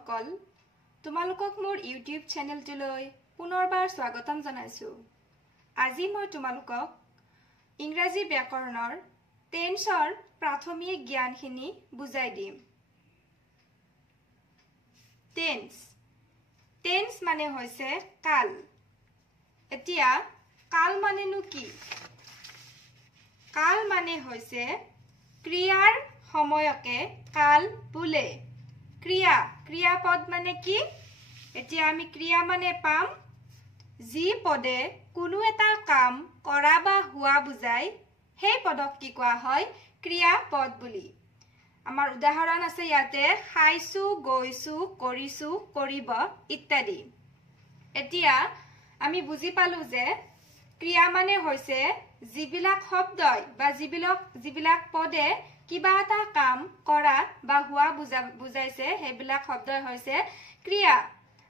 সকল তোমালোকক মোৰ ইউটিউব চেনেলটোলৈ পুনৰবাৰ স্বাগতম জনাইছো। আজি মই তোমালোকক ইংৰাজী ব্যাকৰণৰ টেন্সৰ প্ৰাথমিক জ্ঞানখিনি বুজাই দিম। টেন্স মানে হৈছে কাল। এতিয়া কাল মানেনো কি? কাল মানে হৈছে ক্ৰিয়াৰ সময়কে কাল বোলে। ক্ৰিয়াপদ মানে কি? এতিয়া আমি ক্ৰিয়া মানে পাম যি পদে কোনো এটা কাম কৰা বা হোৱা বুজায় সেই পদক কি কোৱা হয়? ক্ৰিয়াপদ বুলি। আমাৰ উদাহৰণ আছে ইয়াতে খাইছো, গৈছো, কৰিছো, কৰিব ইত্যাদি। এতিয়া আমি বুজি পালো যে ক্ৰিয়া মানে হৈছে যিবিলাক শব্দই বা যিবিলাক পদে কিবা এটা কাম কৰা বা হোৱা বুজাইছে সেইবিলাক শব্দই হৈছে ক্ৰিয়া।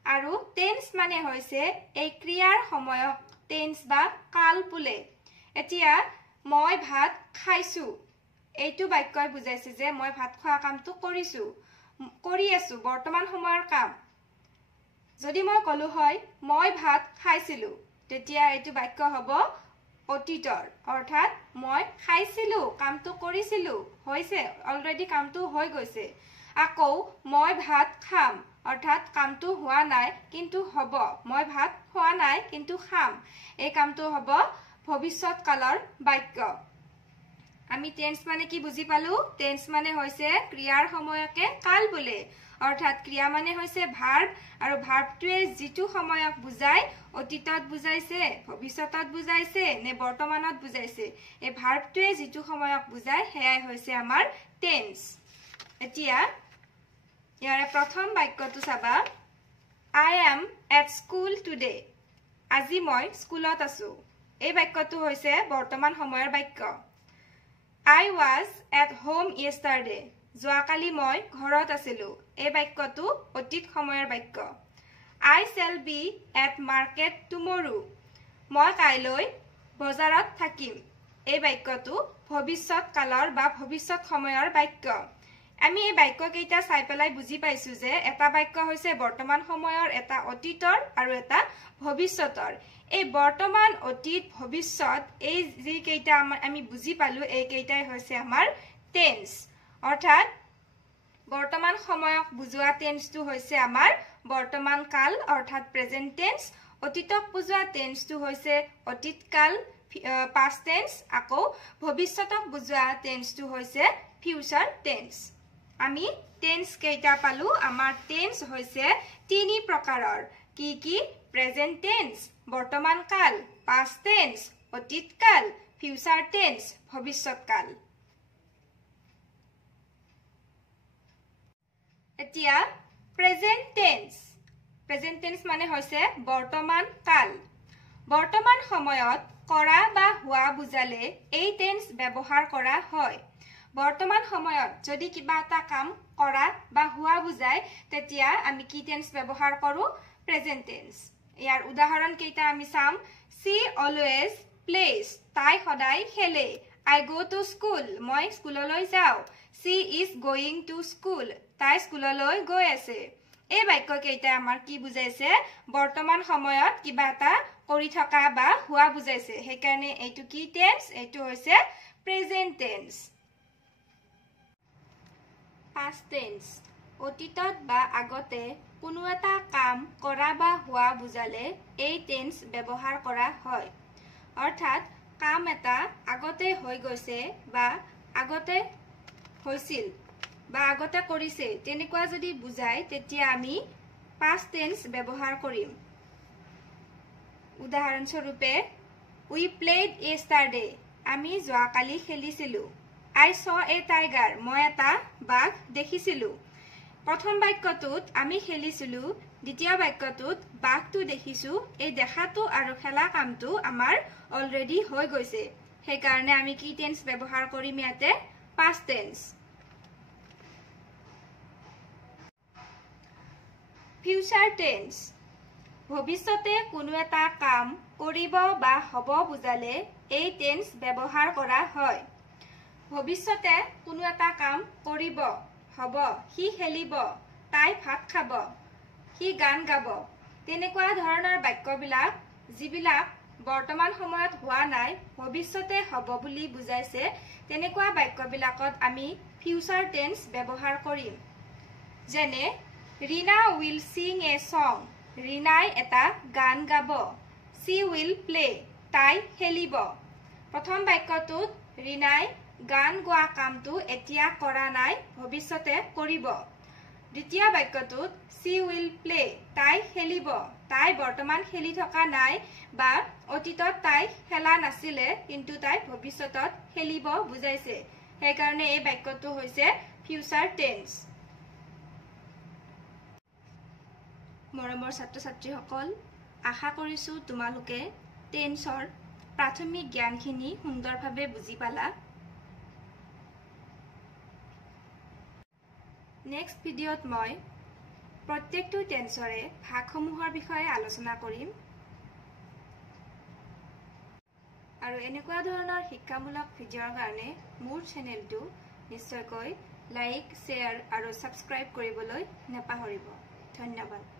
আৰু টেন্স মানে হৈছে এই ক্ৰিয়াৰ সময়ক টেন্স বা কাল বোলে। এতিয়া মই ভাত খাইছো, এইটো বাক্যই বুজাইছে যে মই ভাত খোৱা কামটো কৰি আছো, বৰ্তমান সময়ৰ কাম। যদি মই কলো হয় মই ভাত খাইছিলো, তেতিয়া এইটো বাক্য হ'ব অতীতৰ, অৰ্থাৎ মই খাইছিলো, কামটো কৰিছিলো, হৈছে, অলৰেডি কামটো হৈ গৈছে। আকৌ মই ভাত খাম, অৰ্থাৎ কামটো হোৱা নাই কিন্তু হ'ব, মই ভাত খোৱা নাই কিন্তু খাম, এই কামটো হ'ব ভৱিষ্যৎ কালৰ বাক্য। আমি টেন্স মানে কি বুজি পালো? টেন্স মানে হৈছে ক্ৰিয়াৰ সময়কে কাল বোলে, অৰ্থাৎ ক্ৰিয়া মানে হৈছে ভাৰ্ব, আৰু ভাৰ্বটোৱে যিটো সময়ক বুজায়, অতীতত বুজাইছে, ভৱিষ্যতত বুজাইছে নে বৰ্তমানত বুজাইছে, এই ভাৰ্বটোৱে যিটো সময়ক বুজায় সেয়াই হৈছে আমাৰ টেন্স। এতিয়া ইয়াৰে প্ৰথম বাক্যটো চাবা, I am at school today. আজি মই স্কুলত আছো। এই বাক্যটো হৈছে বৰ্তমান সময়ৰ বাক্য। I was at home yesterday. যোৱাকালি মই ঘৰত আছিলো। এই বাক্যটো অতীত সময়ৰ বাক্য। I shall be at market tomorrow. মই কাইলৈ বজাৰত থাকিম। এই বাক্যটো ভৱিষ্যৎ কালৰ বা ভৱিষ্যৎ সময়ৰ বাক্য। আমি এই বাক্য কেইটা চাই পেলাই বুজি পাইছো যে এটা বাক্য হৈছে বৰ্তমান সময়ৰ, এটা অতীতৰ আৰু এটা ভৱিষ্যতৰ। এই বৰ্তমান, অতীত, ভৱিষ্যৎ এই যি কেইটা আমি বুজি পালো, এই কেইটাই হৈছে আমাৰ টেন্স। অৰ্থাৎ বৰ্তমান সময়ক বুজোৱা টেন্সটো হৈছে আমাৰ বৰ্তমান কাল, অৰ্থাৎ প্ৰেজেন্ট টেন্স। অতীতক বুজোৱা টেন্সটো হৈছে অতীত কাল, পাষ্ট টেন্স। আকৌ ভৱিষ্যতক বুজোৱা টেন্সটো হৈছে ফিউচাৰ টেন্স। আমি টেন্স কেইটা পালো? আমাৰ টেন্স হৈছে তিনি প্ৰকাৰৰ। কি? প্ৰেজেন্ট টেন্স, বৰ্তমান কাল, পাষ্ট টেন্স, অতীত কাল, ফিউচাৰ টেন্স, ভৱিষ্যৎ কাল। এতিয়া প্ৰেজেন্ট টেন্স। প্ৰেজেন্ট টেন্স মানে হৈছে বৰ্তমান কাল। বৰ্তমান সময়ত কৰা বা হোৱা বুজালে এই টেন্স ব্যৱহাৰ কৰা হয়। বৰ্তমান সময়ত যদি কিবা এটা কাম কৰা বা হোৱা বুজায় তেতিয়া আমি কি টেন্স ব্যৱহাৰ কৰো? Present tense. ইয়াৰ উদাহৰণ কেইটা আমি চাম। She always plays. তাই সদায় খেলে। I go to school. মই স্কুললৈ যাওঁ। She is going to school. তাই স্কুললৈ গৈ আছে। এই বাক্য কেইটা আমাৰ কি বুজাইছে? বৰ্তমান সময়ত কিবা এটা কৰি থকা বা হোৱা বুজাইছে। সেইকাৰণে এইটো কি টেন্স? এইটো হৈছে প্ৰেজেন্ট টেন্স। Past tense. অতীতত বা আগতে কোনো এটা কাম কৰা বা হোৱা বুজালে এই টেন্স ব্যৱহাৰ কৰা হয়। অৰ্থাৎ কাম এটা আগতে হৈ গৈছে বা আগতে হৈছিল বা আগতে কৰিছে, তেনেকুৱা যদি বুজায় তেতিয়া আমি পাষ্ট টেন্স ব্যৱহাৰ কৰিম। উদাহৰণস্বৰূপে We played yesterday. আমি যোৱাকালি খেলিছিলো। I saw a tiger. মই এটা বাঘ দেখিছিলো। প্ৰথম বাক্যটোত আমি খেলিছিলো, দ্বিতীয় বাক্যটোত বাঘটো দেখিছো। এই দেখাটো আৰু খেলা কামটো আমাৰ অলৰেডি হৈ গৈছে। সেইকাৰণে আমি কি টেন্স ব্যৱহাৰ কৰিম ইয়াতে? Past tense. Future tense. ভৱিষ্যতে কোনো এটা কাম কৰিব বা হ'ব বুজালে এই টেন্স ব্যৱহাৰ কৰা হয়। ভৱিষ্যতে কোনো এটা কাম কৰিব, হ'ব, সি খেলিব, তাই ভাত খাব সি গান গাব তেনেকুৱা ধৰণৰ বাক্যবিলাক যিবিলাক বৰ্তমান সময়ত হোৱা নাই ভৱিষ্যতে হ'ব বুলি বুজাইছে তেনেকুৱা বাক্যবিলাকত আমি ফিউচাৰ টেন্স ব্যৱহাৰ কৰিম যেনে Rina will sing a song ৰীনাই এটা গান গাব সি উইল প্লে তাই খেলিব প্ৰথম বাক্যটোত ৰীনাই গান গোৱা কামটো এতিয়া কৰা নাই ভৱিষ্যতে কৰিব দ্বিতীয় বাক্যটোত সি উইল প্লে তাই খেলিব তাই বৰ্তমান খেলি থকা নাই বা অতীতত তাই খেলা নাছিলে কিন্তু তাই ভৱিষ্যতত খেলিব বুজাইছে সেইকাৰণে এই বাক্যটো হৈছে ফিউচাৰ টেন্স মৰমৰ ছাত্ৰ ছাত্ৰীসকল আশা কৰিছো তোমালোকে টেন্সৰ প্ৰাথমিক জ্ঞানখিনি সুন্দৰভাৱে বুজি পালা নেক্সট ভিডিঅ'ত মই প্ৰত্যেকটো টেন্সৰে ভাগসমূহৰ বিষয়ে আলোচনা কৰিম আৰু এনেকুৱা ধৰণৰ শিক্ষামূলক ভিডিঅ'ৰ কাৰণে মোৰ চেনেলটো নিশ্চয়কৈ লাইক শ্বেয়াৰ আৰু সাবস্ক্ৰাইব কৰিবলৈ নাপাহৰিব ধন্যবাদ